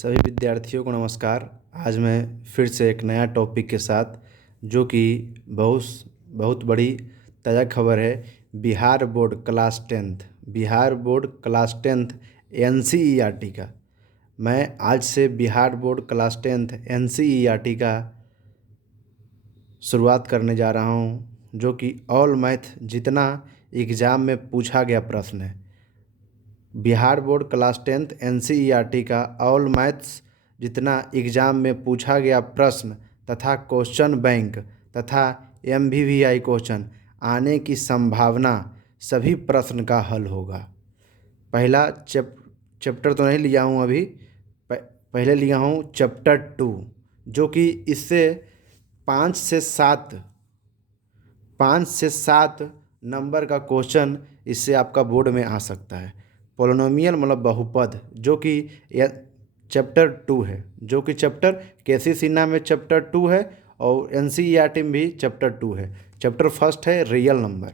सभी विद्यार्थियों को नमस्कार। आज मैं फिर से एक नया टॉपिक के साथ, जो कि बहुत बहुत बड़ी ताज़ा खबर है। Bihar board class tenth NCERT का। मैं आज से Bihar board class tenth NCERT का शुरुआत करने जा रहा हूँ, जो कि ऑल मैथ जितना एग्ज़ाम में पूछा गया प्रश्न है। Bihar board class tenth NCERT का ऑल मैथ्स जितना एग्ज़ाम में पूछा गया प्रश्न तथा क्वेश्चन बैंक तथा एमवीवीआई क्वेश्चन आने की संभावना सभी प्रश्न का हल होगा। पहला चैप्टर तो नहीं लिया हूँ अभी, पहले लिया हूँ चैप्टर 2, जो कि इससे 5 से 7 नंबर का क्वेश्चन इससे आपका बोर्ड में आ सकता है। पोलिनोमियल मतलब बहुपद, जो कि चैप्टर 2 है, जो कि चैप्टर केसी सिन्हा में चैप्टर 2 है और एनसीईआरटी में भी चैप्टर 2 है। चैप्टर फर्स्ट है रियल नंबर,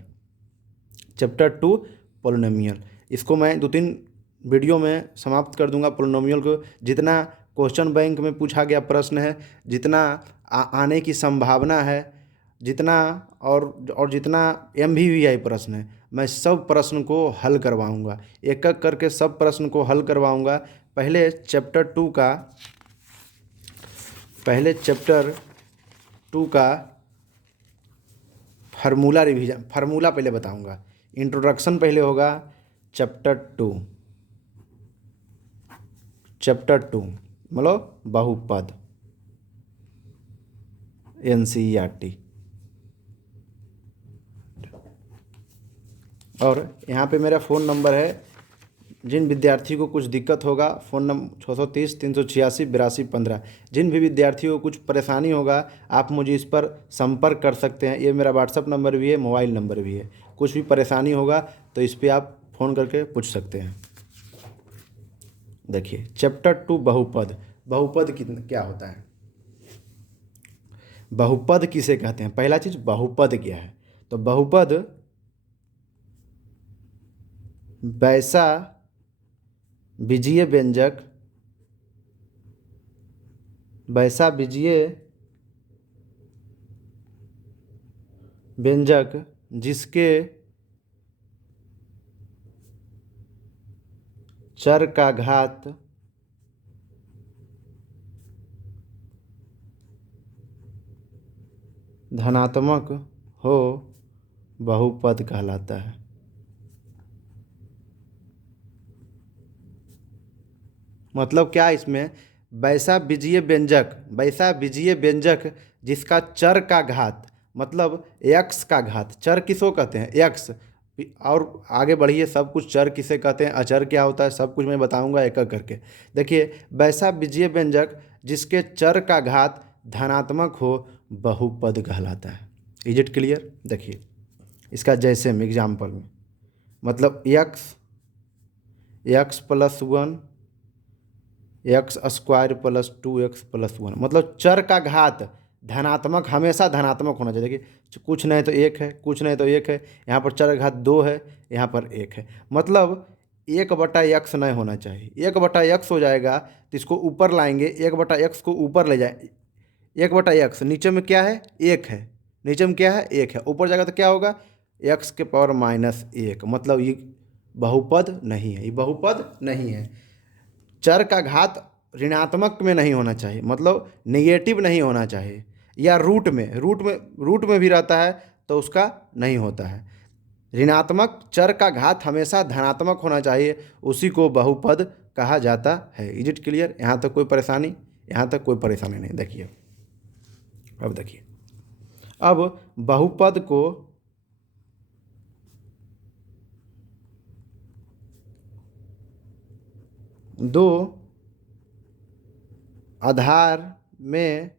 चैप्टर 2 पोलिनोमियल। इसको मैं 2-3 वीडियो में समाप्त कर दूंगा। पोलिनोमियल को जितना क्वेश्चन बैंक में पूछा गया प्रश्न है, जितना आने की संभावना है, जितना और जितना एमवीवीआई प्रश्न है, मैं सब प्रश्न को हल करवाऊंगा। एक एक करके सब प्रश्न को हल करवाऊंगा। पहले चैप्टर 2 का फार्मूला पहले बताऊंगा। इंट्रोडक्शन पहले होगा चैप्टर 2 मतलब बहुपद एनसीईआरटी। और यहाँ पे मेरा फ़ोन नंबर है, जिन विद्यार्थियों को कुछ दिक्कत होगा, फ़ोन नंबर 630-386-8215। जिन भी विद्यार्थियों को कुछ परेशानी होगा, आप मुझे इस पर संपर्क कर सकते हैं। ये मेरा व्हाट्सअप नंबर भी है, मोबाइल नंबर भी है। कुछ भी परेशानी होगा तो इस पर आप फ़ोन करके पूछ सकते हैं। देखिए चैप्टर 2 बहुपद क्या होता है, बहुपद किसे कहते हैं। पहला चीज़ बहुपद क्या है, तो बहुपद वैसा बीजीय व्यंजक जिसके चर का घात धनात्मक हो बहुपद कहलाता है। मतलब क्या इसमें, वैसा बीजीय व्यंजक जिसका चर का घात, मतलब x का घात। चर किसको कहते हैं, x। और आगे बढ़िए, सब कुछ चर किसे कहते हैं, अचर क्या होता है, सब कुछ मैं बताऊंगा एक एक करके। देखिए वैसा बीजीय व्यंजक जिसके चर का घात धनात्मक हो बहुपद कहलाता है। Is it clear. देखिए इसका जैसे में एग्जाम्पल में, मतलब x + 1 x² + 2x + 1, मतलब चर का घात धनात्मक, हमेशा धनात्मक होना चाहिए। देखिए कुछ नहीं तो 1 है, कुछ नहीं तो 1 है, यहाँ पर चर का घात 2 है, यहाँ पर 1 है, मतलब 1/x नहीं होना चाहिए। 1/x हो जाएगा तो इसको ऊपर लाएंगे, 1/x को ऊपर ले जाए, 1/x नीचे में क्या है, 1 है, नीचे में क्या है, 1 है, ऊपर जाएगा तो क्या होगा, x⁻⁻1, मतलब ये बहुपद नहीं है, ये बहुपद नहीं है। चर का घात ऋणात्मक में नहीं होना चाहिए, मतलब नेगेटिव नहीं होना चाहिए, या रूट में भी रहता है तो उसका नहीं होता है। ऋणात्मक चर का घात हमेशा धनात्मक होना चाहिए, उसी को बहुपद कहा जाता है। Is it clear. यहाँ तक कोई परेशानी, यहाँ तक कोई परेशानी नहीं। देखिए अब देखिए, अब बहुपद को दो आधार में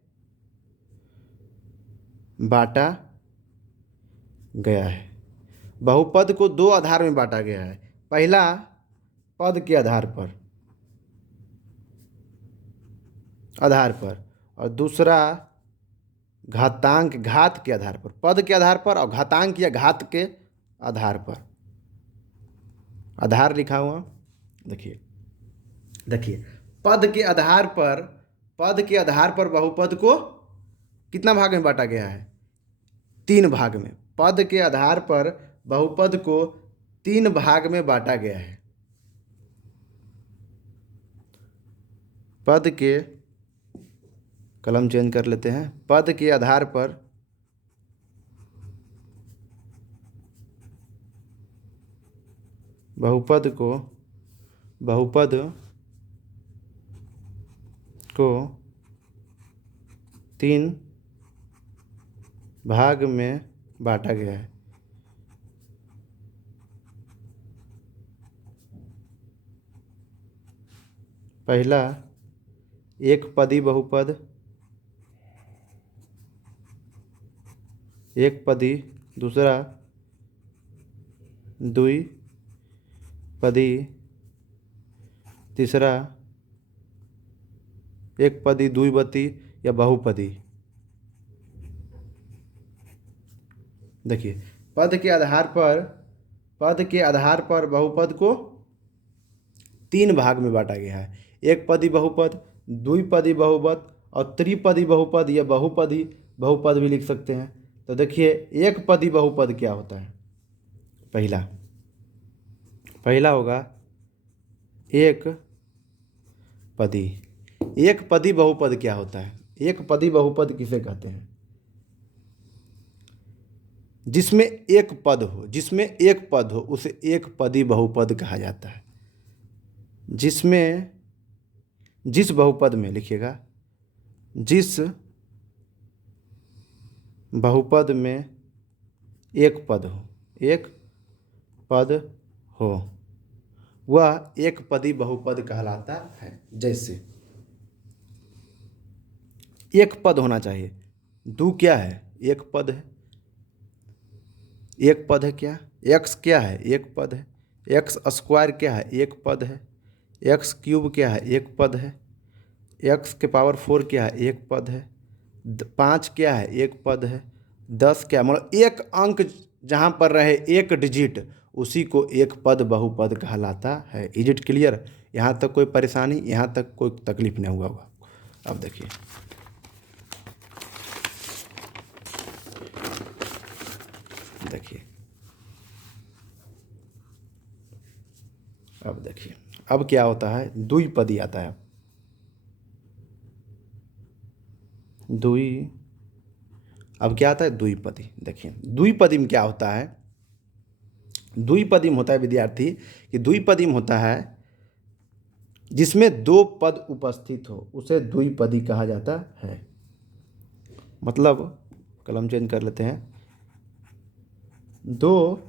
बांटा गया है। बहुपद को 2 आधार में बांटा गया है। पहला पद के आधार पर और दूसरा घात के आधार पर। पद के आधार पर और घातांक या घात के आधार पर। आधार लिखा हुआ देखिए पद के आधार पर बहुपद को कितना भाग में बांटा गया है? 3 भाग में। पद के आधार पर बहुपद को 3 भाग में बांटा गया है। पद के, कलम चेंज कर लेते हैं, पद के आधार पर बहुपद को 3 भाग में बांटा गया है। पहला एक पदी बहुपद, एक पदी, दूसरा द्विपदी, तीसरा एक पदी द्विपदी या बहुपदी। देखिए, पद के आधार पर बहुपद को 3 भाग में बांटा गया है। एक पदी बहुपद, द्विपदी बहुपद और त्रिपदी बहुपद या बहुपद भी लिख सकते हैं। तो देखिए, एक पदी बहुपद क्या होता है? पहला होगा एक पदी। एक पदी बहुपद क्या होता है? एक पदी बहुपद किसे कहते हैं? जिसमें एक पद हो उसे एक पदी बहुपद कहा जाता है। जिस बहुपद में, लिखिएगा, जिस बहुपद में एक पद हो वह एक पदी बहुपद कहलाता है। जैसे एक पद होना चाहिए। दो क्या है? एक पद है। एक पद है क्या? एक्स क्या है? एक पद है। एक्स स्क्वायर क्या है? एक पद है। एक्स क्यूब क्या है? एक पद है। एक्स के पावर 4 क्या है? एक पद है। 5 क्या है? एक पद है। 10 क्या, मतलब एक अंक जहाँ पर रहे, एक डिजिट, उसी को एक पद बहुपद कहलाता है। Is it clear? यहाँ तक कोई परेशानी, यहाँ तक कोई तकलीफ नहीं हुआ होगा। अब देखिए, अब क्या होता है? द्विपदी आता है। अब क्या आता है? द्विपदी। देखिए, द्विपदी में क्या होता है? द्विपदी में होता है विद्यार्थी कि द्विपदी में होता है जिसमें 2 पद उपस्थित हो उसे द्विपदी कहा जाता है। मतलब, कलम चेंज कर लेते हैं, 2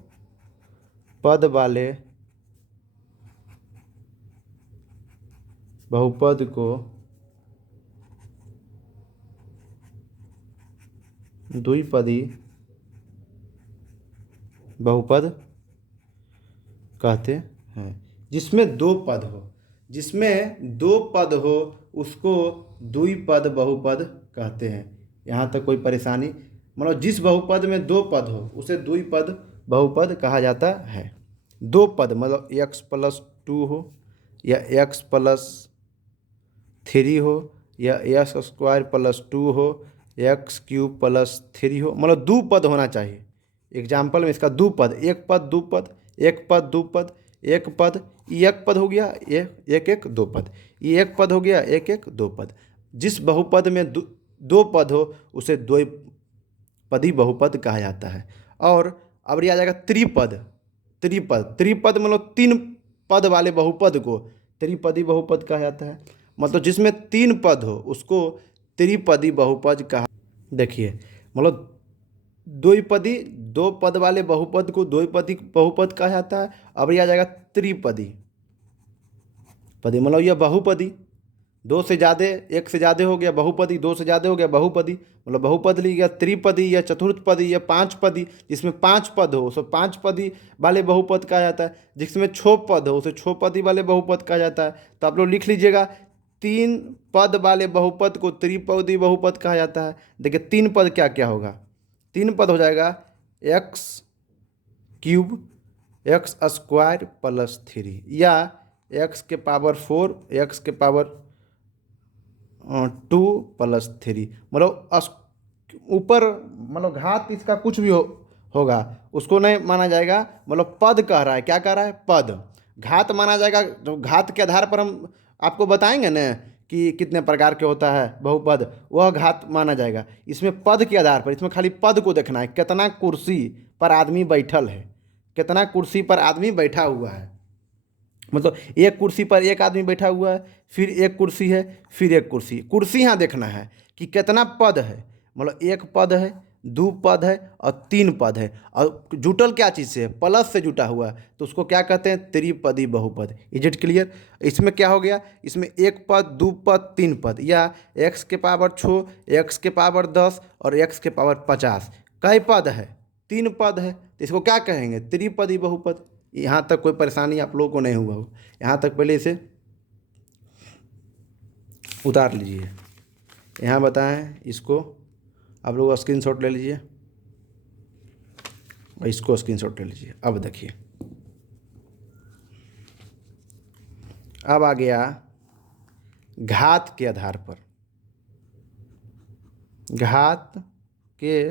पद वाले बहुपद को द्विपदी बहुपद कहते हैं। जिसमें 2 पद हो उसको द्विपद बहुपद कहते हैं। यहाँ तक कोई परेशानी? मतलब जिस बहुपद में 2 पद हो उसे द्विपद बहुपद कहा जाता है। 2 पद मतलब x+2 हो या x+3 हो या x² + 2 हो, x³ + 3 हो, मतलब 2 पद होना चाहिए। एग्जाम्पल में इसका 2 पद, एक पद दो पद, एक पद दो पद, एक पद, एक पद हो गया, एक 2 पद, ये एक पद हो गया, एक 2 पद। जिस बहुपद में 2 पद हो उसे द्विपदी बहुपद कहा जाता है। और अब ये आ जाएगा त्रिपद। त्रिपद मतलब 3 पद वाले बहुपद को त्रिपदी बहुपद कहा जाता है। मतलब जिसमें 3 पद हो उसको त्रिपदी बहुपद कहा। देखिए, मतलब द्विपदी, 2 पद वाले बहुपद को द्विपदी बहुपद कहा जाता है। अब यह आ जाएगा त्रिपदी मतलब यह बहुपदी, 2 से ज़्यादा, 1 से ज़्यादा हो गया बहुपदी, 2 से ज़्यादा हो गया बहुपदी, मतलब बहुपद ली गया। त्रिपदी या चतुर्थपदी या 5 पदी, जिसमें 5 पद हो उसे 5 पदी वाले बहुपद कहा जाता है। जिसमें 6 पद हो उसे 6 पदी वाले बहुपद कहा जाता है। तो आप लोग लिख लीजिएगा, 3 पद वाले बहुपद को त्रिपदी बहुपद कहा जाता है। देखिए, 3 पद क्या क्या होगा? 3 पद हो जाएगा x³ x² + 3 या x के पावर 4 x के पावर 2 + 3 मतलब ऊपर मतलब घात इसका कुछ भी होगा उसको नहीं माना जाएगा। मतलब पद कह रहा है, क्या कह रहा है, पद। घात माना जाएगा तो घात के आधार पर हम आपको बताएंगे ना कि कितने प्रकार के होता है बहुपद, वह घात माना जाएगा। इसमें पद के आधार पर, इसमें खाली पद को देखना है, कितना कुर्सी पर आदमी बैठल है, कितना कुर्सी पर आदमी बैठा हुआ है। मतलब एक कुर्सी पर एक आदमी बैठा हुआ है, फिर एक कुर्सी है, फिर एक कुर्सी, कुर्सी यहाँ देखना है कि कितना पद है। मतलब एक पद है, 2 पद है और 3 पद है, और जुटल क्या चीज़ से है, प्लस से जुटा हुआ है, तो उसको क्या कहते हैं, त्रिपदी बहुपद। Is it clear. इसमें क्या हो गया, इसमें 1 पद, 2 पद, 3 पद, या x के पावर 6, x के पावर 10 और x के पावर 50, कई पद है, 3 पद है, तो इसको क्या कहेंगे, त्रिपदी बहुपद। यहाँ तक कोई परेशानी आप लोगों को नहीं हुआ हो, यहाँ तक पहले इसे उतार लीजिए। यहाँ बताएं, इसको आप लोग स्क्रीनशॉट ले लीजिए और इसको स्क्रीनशॉट ले लीजिए। अब देखिए, अब आ गया घात के आधार पर, घात के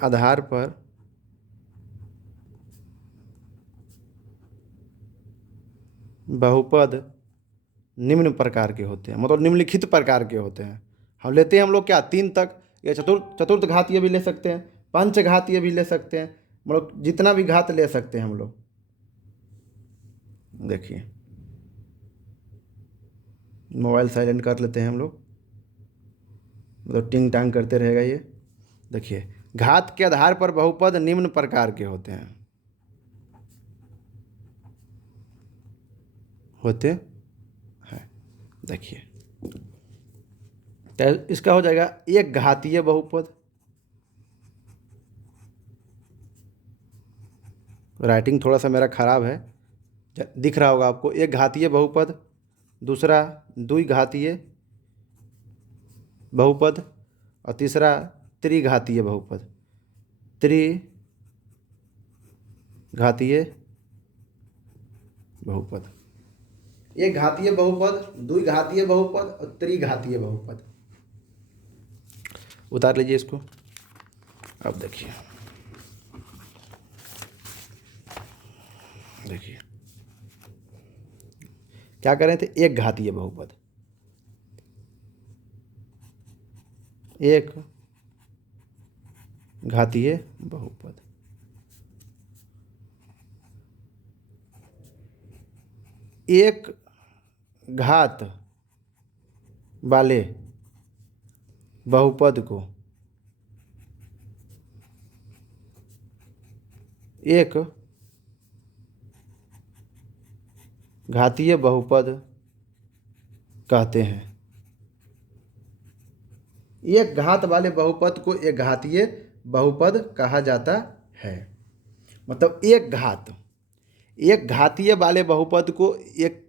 आधार पर बहुपद निम्न प्रकार के होते हैं, मतलब निम्नलिखित प्रकार के होते हैं। हम लेते हैं हम लोग क्या, 3 तक, या चतुर्थ घातीय भी ले सकते हैं, पंच घातीय भी ले सकते हैं, मतलब जितना भी घात ले सकते हैं हम लोग। देखिए, मोबाइल साइलेंट कर लेते हैं हम लोग, मतलब टिंग टांग करते रहेगा ये। देखिए, घात के आधार पर बहुपद निम्न प्रकार के होते हैं, देखिए, तो इसका हो जाएगा एक घातीय बहुपद, राइटिंग थोड़ा सा मेरा खराब है, दिख रहा होगा आपको, एक घातीय बहुपद, दूसरा द्विघातीय बहुपद और तीसरा त्रिघातीय बहुपद, त्रिघातीय बहुपद। एक घातीय बहुपद, द्विघातीय बहुपद और त्रिघातीय बहुपद। उतार लीजिए इसको। अब देखिए, देखिए क्या कर रहे थे, एक घातीय बहुपद, एक घातीय बहुपद, एक घात वाले बहुपद को एक घातीय बहुपद कहते हैं। एक घात वाले बहुपद को एक घातीय बहुपद कहा जाता है। मतलब एक घातीय वाले बहुपद को एक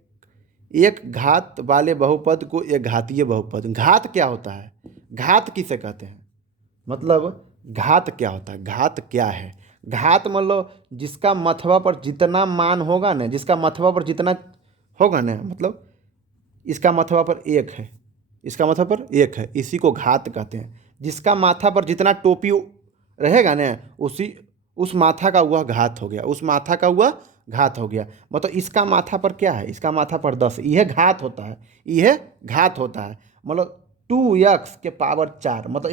घात वाले बहुपद को एक घातीय बहुपद। घात क्या होता है, घात किसे कहते हैं, मतलब घात क्या होता है, घात क्या है। घात मतलब जिसका मथवा पर जितना मान होगा ना, जिसका मथवा पर जितना होगा ना, मतलब इसका मथवा पर 1 है, इसका मथवा पर 1 है, इसी को घात कहते हैं। जिसका माथा पर जितना टोपी रहेगा ना, उस माथा का वह घात हो गया, उस माथा का वह घात हो गया। मतलब इसका माथा पर क्या है, इसका माथा पर 10, यह घात होता है, यह घात होता है। मतलब 2x के पावर 4, मतलब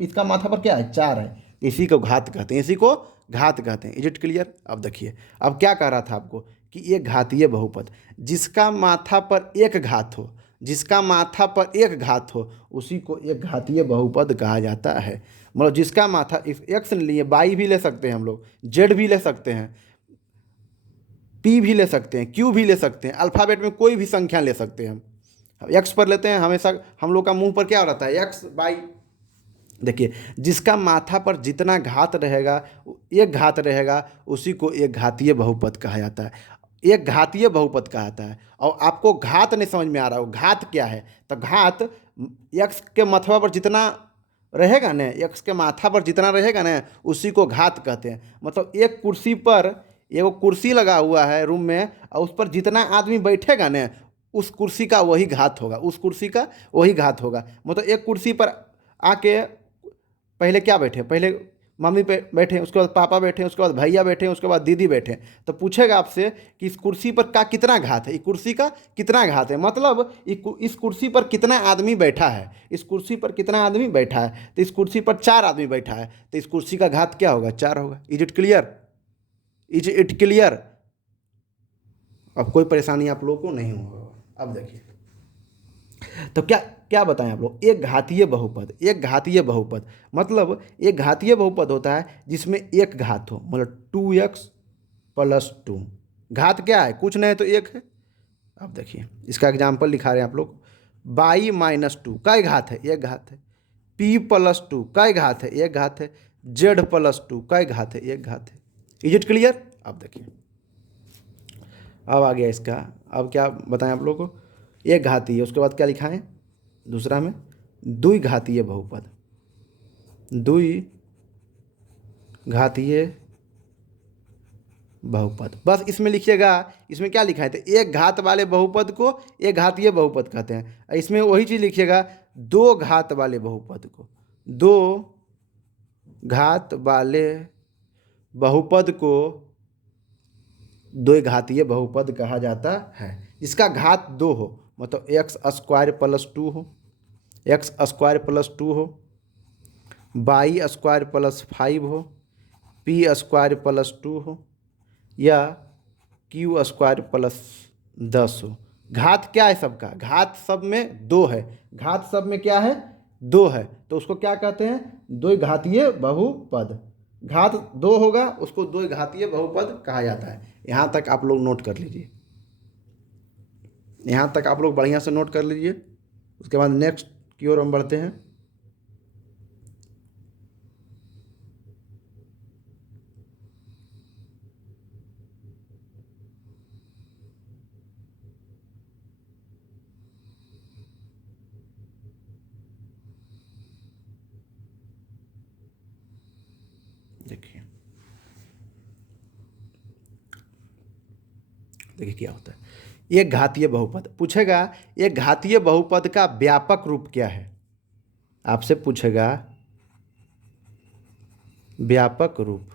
इसका माथा पर क्या है, 4 है, इसी को घात कहते हैं, इसी को घात कहते हैं। Is it clear. अब देखिए, अब क्या कह रहा था आपको कि एक घातीय बहुपद जिसका माथा पर एक घात हो, जिसका माथा पर एक घात हो, उसी को एक घातीय बहुपद कहा जाता है। मतलब जिसका माथा x लिए, y भी ले सकते हैं हम लोग, z भी ले सकते हैं, p भी ले सकते हैं, q भी ले सकते हैं, अल्फ़ाबेट में कोई भी संख्या ले सकते हैं हम। x पर लेते हैं, हमेशा हम लोग का मुंह पर क्या रहता है, x y। देखिए, जिसका माथा पर जितना घात रहेगा, एक घात रहेगा, उसी को एक घातीय बहुपद कहा जाता है, एक घातीय बहुपद कहा जाता है। और आपको घात नहीं समझ में आ रहा हो, घात क्या है, तो घात x के मथवा पर जितना रहेगा ना, x के माथा पर जितना रहेगा ना, उसी को घात कहते हैं। मतलब एक कुर्सी पर, एक कुर्सी लगा हुआ है रूम में, और उस पर जितना आदमी बैठेगा ना, उस कुर्सी का वही घात होगा, उस कुर्सी का वही घात होगा। मतलब एक कुर्सी पर आके पहले क्या बैठे, पहले मम्मी पे बैठे, उसके बाद पापा बैठे, उसके बाद भैया बैठे, उसके बाद दीदी बैठे, तो पूछेगा आपसे कि इस कुर्सी पर का कितना घात है, इस कुर्सी का कितना घात है, मतलब इस कुर्सी पर कितना आदमी बैठा है, इस कुर्सी पर कितना आदमी बैठा है, तो इस कुर्सी पर 4 आदमी बैठा है, तो इस कुर्सी का घात क्या होगा, 4 होगा। Is it clear? Is it clear? अब कोई परेशानी आप लोगों को नहीं होगा। अब देखिए, तो क्या क्या बताएं आप लोग, एक घातीय बहुपद, एक घातीय बहुपद मतलब एक घातीय बहुपद होता है जिसमें एक घात हो, मतलब 2x+2। घात क्या है, कुछ नहीं तो एक है। अब देखिए इसका एग्जाम्पल दिखा रहे हैं आप लोग। y-2 का घात है, एक घात है। p+2 का घात है, एक घात है। z+2 का घात है, एक घात है। Is it clear? अब देखिए, अब आ गया इसका। अब क्या बताएं आप लोग को, एक घातीय, उसके बाद क्या लिखा है दूसरा में, द्विघातीय बहुपद, द्विघातीय बहुपद। बस इसमें लिखिएगा, इसमें क्या लिखा है, तो एक घात वाले बहुपद को एक घातीय बहुपद कहते हैं। इसमें वही चीज़ लिखिएगा, दो घात वाले बहुपद को, दो घात वाले बहुपद को द्विघातीय बहुपद कहा जाता है। इसका घात 2 हो, मतलब x² + 2 हो, x² + 2 हो, y² + 5 हो, p² + 2 हो, या q² + 10 हो। घात क्या है सबका, घात सब में 2 है, घात सब में क्या है, 2 है, तो उसको क्या कहते हैं, द्विघातीय बहुपद। घात 2 होगा उसको द्विघातीय बहुपद कहा जाता है। यहाँ तक आप लोग नोट कर लीजिए, यहाँ तक आप लोग बढ़िया से नोट कर लीजिए। उसके बाद नेक्स्ट की ओर हम बढ़ते हैं। देखिए देखिए क्या होता है, एक घातीय बहुपद पूछेगा, एक घातीय बहुपद का व्यापक रूप क्या है, आपसे पूछेगा व्यापक रूप।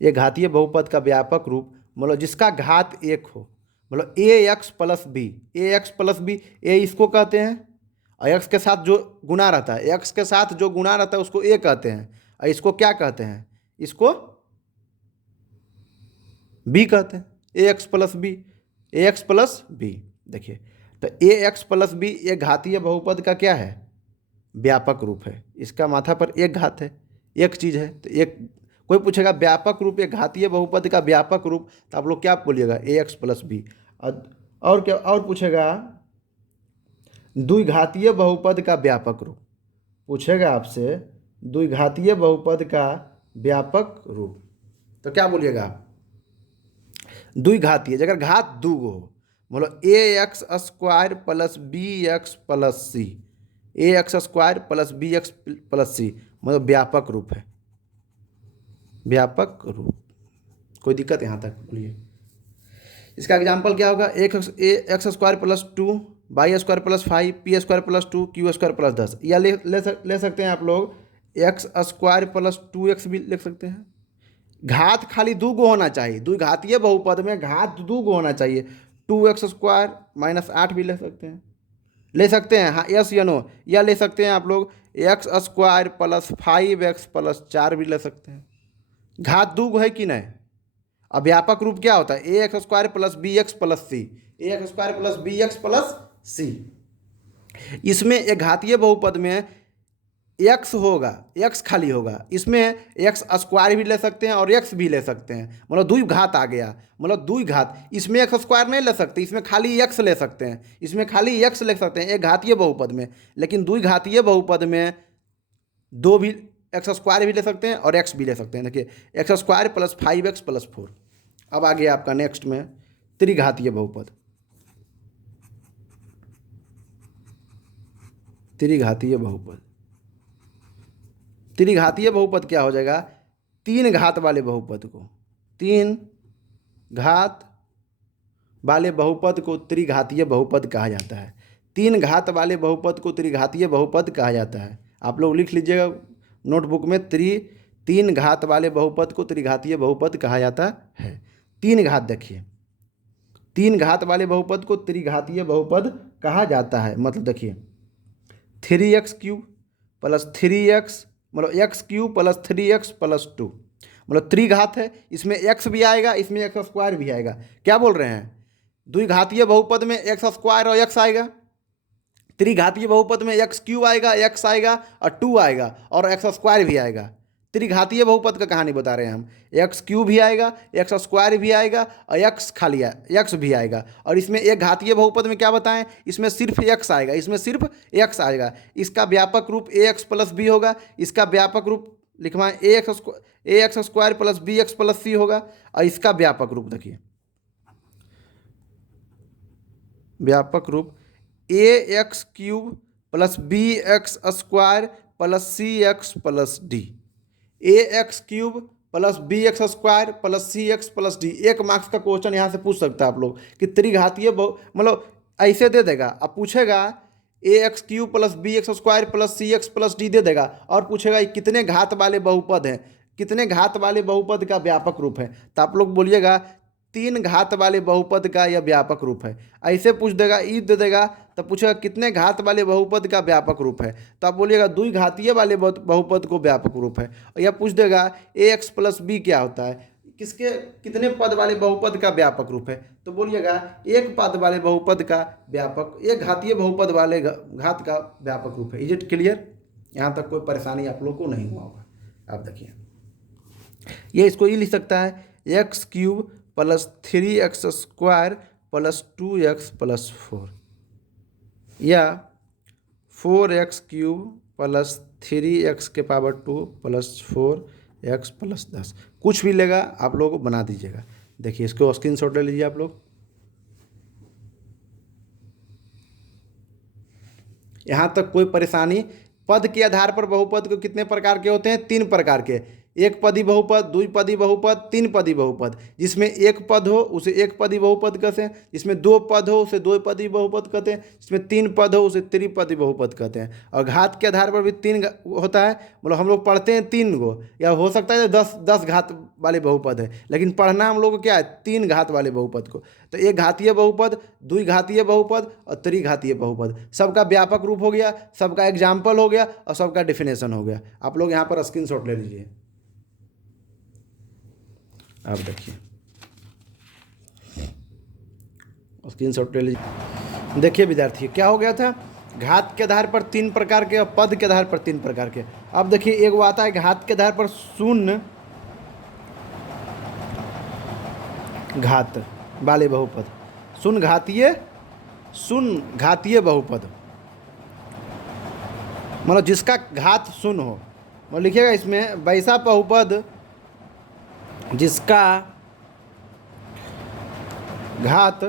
एक घातीय बहुपद का व्यापक रूप मतलब जिसका घात 1 हो, मतलब ax+b, ax+b, ए इसको कहते हैं, और एक्स के साथ जो गुना रहता है, एक्स के साथ जो गुना रहता है उसको ए कहते हैं, और इसको क्या कहते हैं, इसको बी कहते हैं, ax+b। देखिए, तो ax+b एक घातीय बहुपद का क्या है, व्यापक रूप है। इसका माथा पर एक घात है, एक चीज़ है, तो एक कोई पूछेगा व्यापक रूप, एक घातीय बहुपद का व्यापक रूप, तो आप लोग क्या बोलिएगा, ax+b। और क्या, और पूछेगा द्विघातीय बहुपद का व्यापक रूप, पूछेगा आपसे द्विघातीय बहुपद का व्यापक रूप, तो क्या बोलिएगा आप, द्विघातीय अगर घात 2 हो, मतलब ax² + bx + c, ax² + bx + c, मतलब व्यापक रूप है, व्यापक रूप। कोई दिक्कत यहाँ तक बोलिए। इसका एग्जाम्पल क्या होगा, x² + 2, y² + 5, p² + 2, q² + 10, या ले सकते हैं आप लोग x² + 2x भी लिख सकते हैं। घात खाली 2 गो होना चाहिए, द्विघातीय बहुपद में घात 2 गो होना चाहिए। 2x² -8 भी ले सकते हैं, ले सकते हैं, हाँ, यस या नो, या ले सकते हैं आप लोग x² + 5x + 4 भी ले सकते हैं। घात 2 गो है कि नहीं। अब व्यापक रूप क्या होता है, ax² + bx + c, ax² + bx + c। इसमें एक घातीय बहुपद में x होगा, x खाली होगा, इसमें x² भी ले सकते हैं और x भी ले सकते हैं, मतलब द्विघात आ गया, मतलब द्विघात। इसमें x² नहीं ले सकते, इसमें खाली x ले सकते हैं, इसमें खाली x ले सकते हैं एक घातीय बहुपद में। लेकिन द्विघातीय बहुपद में दो भी x² भी ले सकते हैं और x भी ले सकते हैं। देखिए x² + 5x + 4। अब आ गया आपका नेक्स्ट में त्रिघातीय बहुपद, त्रिघातीय बहुपद। त्रिघातीय बहुपद क्या हो जाएगा, 3 घात वाले बहुपद को, 3 घात वाले बहुपद को त्रिघातीय बहुपद कहा जाता है। 3 घात वाले बहुपद को त्रिघातीय बहुपद कहा जाता है। आप लोग लिख लीजिएगा नोटबुक में, 3 घात वाले बहुपद को त्रिघातीय बहुपद कहा जाता है। 3 घात देखिए, 3 घात वाले बहुपद को त्रिघातीय बहुपद कहा जाता है। मतलब देखिए 3x³ + 3x मतलब x³ + 3x + 2 मतलब त्रिघात है, इसमें x भी आएगा, इसमें x² भी आएगा। क्या बोल रहे हैं, द्विघातीय बहुपद में x² और x आएगा, त्रिघातीय बहुपद में x³ आएगा, x आएगा और 2 आएगा और x² भी आएगा। त्रिघातीय बहुपद का कहानी बता रहे हैं हम, x³ भी आएगा, x² भी आएगा और x भी आएगा। और इसमें एक घातीय बहुपद में क्या बताएं, इसमें सिर्फ x आएगा, इसमें सिर्फ x आएगा। इसका व्यापक रूप ax + b होगा। इसका व्यापक रूप लिखवाएं ax² + bx + c होगा। और इसका व्यापक रूप देखिए, व्यापक रूप ax³ + bx² + cx + d, ax³ + bx² + cx + d। 1 marks का क्वेश्चन यहाँ से पूछ सकता है आप लोग कि त्रिघातीय मतलब ऐसे दे देगा, अब पूछेगा ax³ + bx² + cx + d दे देगा और पूछेगा कितने घात वाले बहुपद हैं, कितने घात वाले बहुपद का व्यापक रूप है। तो आप लोग बोलिएगा 3 घात वाले बहुपद का यह व्यापक रूप है। ऐसे पूछ देगा, ई दे देगा तो पूछेगा कितने घात वाले बहुपद का व्यापक रूप है, तो आप बोलिएगा द्विघातीय वाले बहुपद को व्यापक रूप है। और यह पूछ देगा ax + b क्या होता है, किसके कितने पद वाले बहुपद का व्यापक रूप है, तो बोलिएगा एक पद वाले बहुपद का व्यापक, एक घातीय बहुपद वाले घात का व्यापक रूप है। Is it clear? यहाँ तक कोई परेशानी आप लोग को नहीं हुआ होगा। आप देखिए ये इसको ये लिख सकता है x³ + 3x² + 2x + 4 या 4x³ + 3x² + 4x + 10, कुछ भी लेगा आप लोग बना दीजिएगा। देखिए इसको स्क्रीनशॉट ले लीजिए आप लोग। यहाँ तक कोई परेशानी? पद के आधार पर बहुपद को कितने प्रकार के होते हैं? 3 प्रकार के, एक पदी बहुपद, द्विपदी बहुपद, 3 पदी बहुपद। जिसमें एक पद हो उसे एक पदी बहुपद कहते हैं, जिसमें 2 पद हो उसे 2 पदी बहुपद कहते हैं, जिसमें 3 पद हो उसे त्रिपदी बहुपद कहते हैं। और घात के आधार पर भी 3 होता है, मतलब हम लोग पढ़ते हैं 3 गो, या हो सकता है 10 घात वाले बहुपद है, लेकिन पढ़ना हम लोग को क्या है, 3 घात वाले बहुपद को। तो एक घातीय बहुपद, द्विघातीय बहुपद और त्रिघातीय बहुपद, सबका व्यापक रूप हो गया, सबका एग्जाम्पल हो गया और सबका डेफिनेशन हो गया। आप लोग यहाँ पर स्क्रीनशॉट ले लीजिए। आप देखिए स्क्रीनशॉट ले लीजिए। देखिए विद्यार्थी क्या हो गया था, घात के आधार पर 3 प्रकार के और पद के आधार पर 3 प्रकार के। अब देखिए एक वो आता है घात के आधार पर शून्य घात वाले बहुपद, शून्य घातीय बहुपद, मतलब जिसका घात शून्य हो। मतलब लिखिएगा इसमें वैसा बहुपद जिसका घात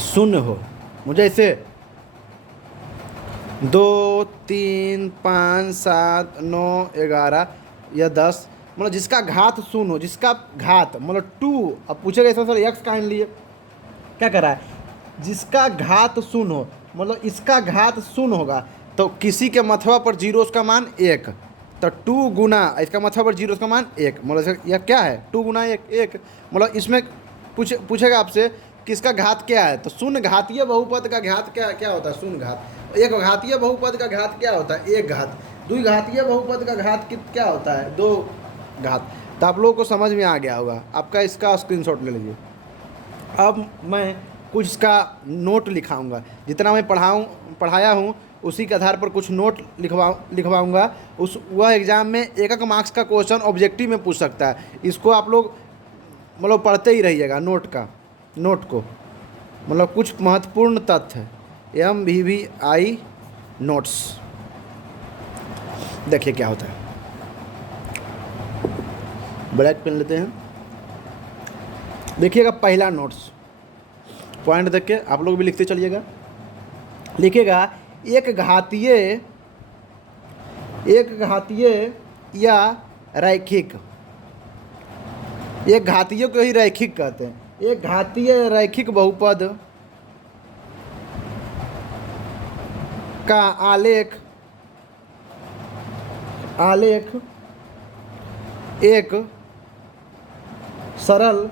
शून्य हो। मुझे इसे 2, 3, 5, 7, 9, 11 या 10, मतलब जिसका घात शून्य हो, जिसका घात मतलब 2। अब पूछेगा इसमें सर x काहे लिए, क्या कर रहा है, जिसका घात शून्य हो, मतलब इसका घात शून्य होगा तो किसी के मथवा पर 0 उसका मान 1, तो 2 गुना इसका मथवा पर 0 उसका मान 1, मतलब यह क्या है 2 गुना 1। मतलब इसमें पूछेगा आपसे किसका घात क्या है, तो शून्य घातीय बहुपद का घात क्या होता है, शून्य घात। एक घातीय बहुपद का घात क्या होता है, 1 घात। द्विघातीय बहुपद का घात क्या होता है, 2 घात। तो आप लोगों को समझ में आ गया होगा। आपका इसका स्क्रीनशॉट ले लीजिए। अब मैं कुछ इसका नोट लिखाऊंगा, जितना मैं पढ़ाया हूँ उसी के आधार पर कुछ नोट लिखवाऊंगा। वह एग्ज़ाम में 1 मार्क्स का क्वेश्चन ऑब्जेक्टिव में पूछ सकता है। इसको आप लोग मतलब पढ़ते ही रहिएगा नोट को, मतलब कुछ महत्वपूर्ण तथ्य है। MVVI नोट्स देखिए क्या होता है। ब्लैक पेन लेते हैं, देखिएगा पहला नोट्स पॉइंट देख के आप लोग भी लिखते चलिएगा। लिखिएगा एक घातीय या रैखिक एक घातीय को ही रैखिक कहते हैं। एक घातीय रैखिक बहुपद का आलेख एक सरल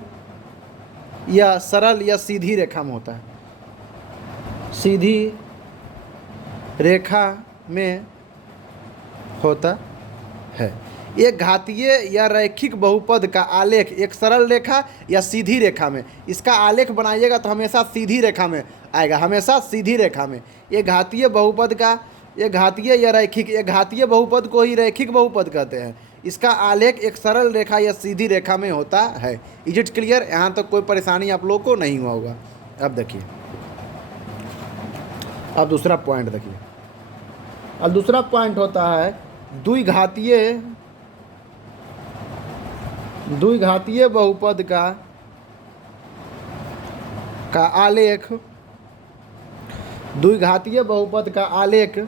या सीधी रेखा में होता है। सीधी रेखा में होता है। एक घातीय या रैखिक बहुपद का आलेख एक सरल रेखा या सीधी रेखा में, इसका आलेख बनाइएगा तो हमेशा सीधी रेखा में आएगा, हमेशा सीधी रेखा में। एक घातीय बहुपद का, एक घातीय या रैखिक, एक घातीय बहुपद को ही रैखिक बहुपद कहते हैं। इसका आलेख एक सरल रेखा या सीधी रेखा में होता है। Is it clear? यहाँ तक कोई परेशानी आप लोगों को नहीं हुआ होगा। अब देखिए, अब दूसरा पॉइंट देखिए। अब दूसरा पॉइंट होता है द्विघातीय बहुपद का आलेख, द्विघातीय बहुपद का आलेख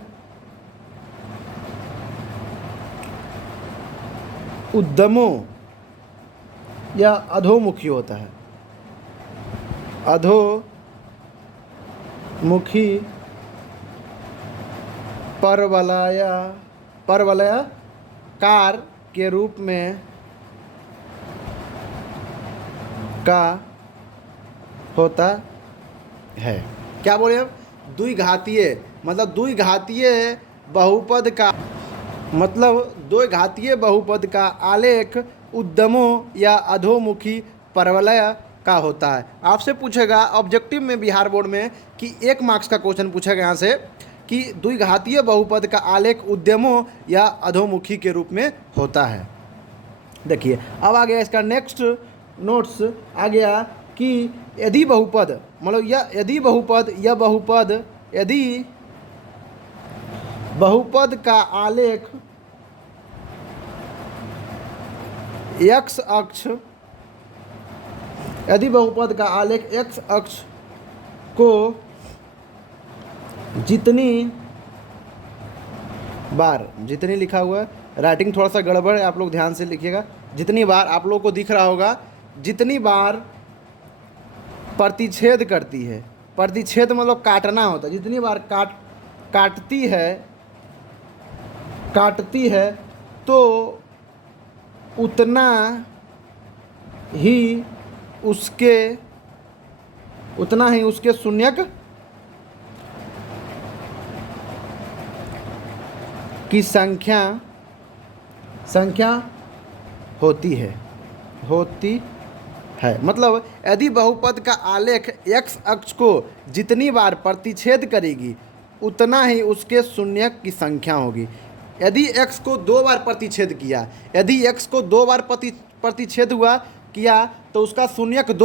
उद्यमों या अधोमुखी होता है। अधोमुखी परवलयाकार के रूप में का होता है। क्या बोले अब? द्विघातीय मतलब द्विघातीय बहुपद का मतलब द्विघातीय बहुपद का आलेख उद्यमों या अधोमुखी परवलय का होता है। आपसे पूछेगा ऑब्जेक्टिव में बिहार बोर्ड में कि 1 मार्क्स का क्वेश्चन पूछेगा यहाँ से कि द्विघातीय बहुपद का आलेख उद्यमों या अधोमुखी के रूप में होता है। देखिए अब आ गया इसका नेक्स्ट नोट्स आ गया कि यदि बहुपद मतलब यदि बहुपद का आलेख x अक्ष, यदि बहुपद का आलेख x अक्ष को जितनी लिखा हुआ है, राइटिंग थोड़ा सा गड़बड़ है, आप लोग ध्यान से लिखिएगा। जितनी बार आप लोगों को दिख रहा होगा, जितनी बार प्रतिच्छेद करती है, प्रतिच्छेद मतलब काटना होता है, जितनी बार काटती है तो उतना ही उसके शून्यक की संख्या होती है। मतलब यदि बहुपद का आलेख x अक्ष को जितनी बार प्रतिच्छेद करेगी उतना ही उसके शून्यक की संख्या होगी। यदि x को 2 बार प्रतिच्छेद किया, यदि x को 2 बार प्रतिच्छेद किया तो उसका शून्यक 2